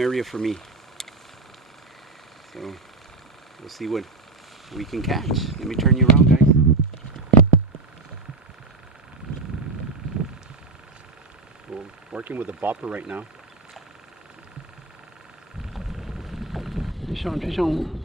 area for me. So we'll see what we can catch. Let me turn you around, guys. We're working with a bopper right now. Fish on, fish on.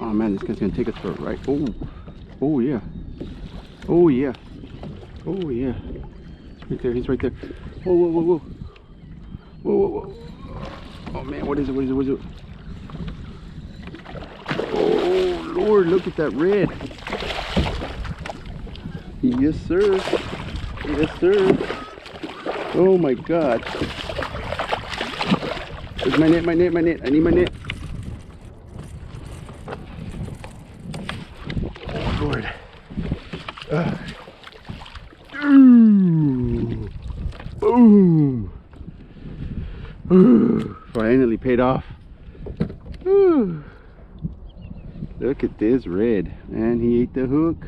Oh man, this guy's gonna take us for a ride. Oh, oh yeah, oh yeah, oh yeah. He's right there. He's right there. Whoa, whoa, whoa, whoa, whoa, whoa, whoa. Oh man, what is it? What is it? What is it? Oh Lord, look at that red. Yes, sir. Yes, sir. Oh my God. Where's my net? My net? My net? I need my net. Lord. Boom. Finally paid off. Look at this red. Man, he ate the hook.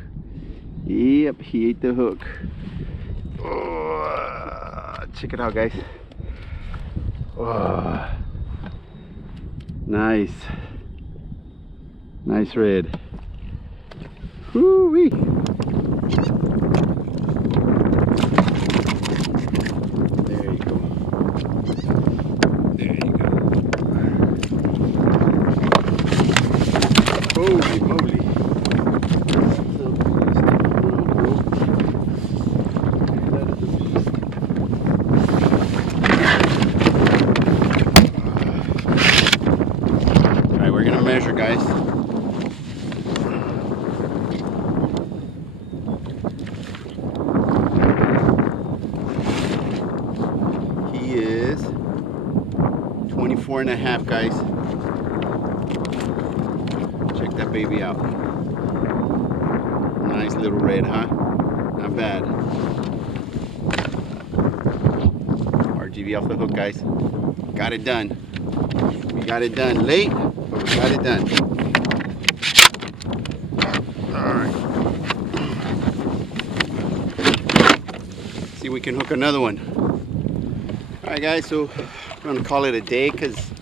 Yep, he ate the hook. Oh, check it out, guys. Oh, nice. Nice red. Woo-wee. There you go. There you go. Holy moly. Alright, we're gonna measure, guys. He is 24 and a half, guys. Check that baby out. Nice little red, huh? Not bad. RGB off the hook, guys. Got it done. We got it done. Late, but we got it done. Alright. See if we can hook another one. Alright guys, so I'm going to call it a day because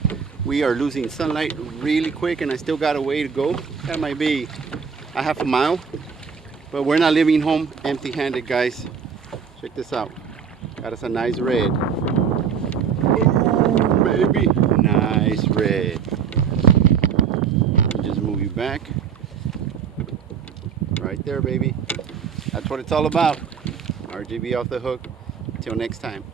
we are losing sunlight really quick and I still got a way to go. That might be a half a mile. But we're not leaving home empty-handed, guys. Check this out. Got us a nice red. Ooh, baby. Nice red. Just move you back. Right there, baby. That's what it's all about. RGB off the hook. Until next time.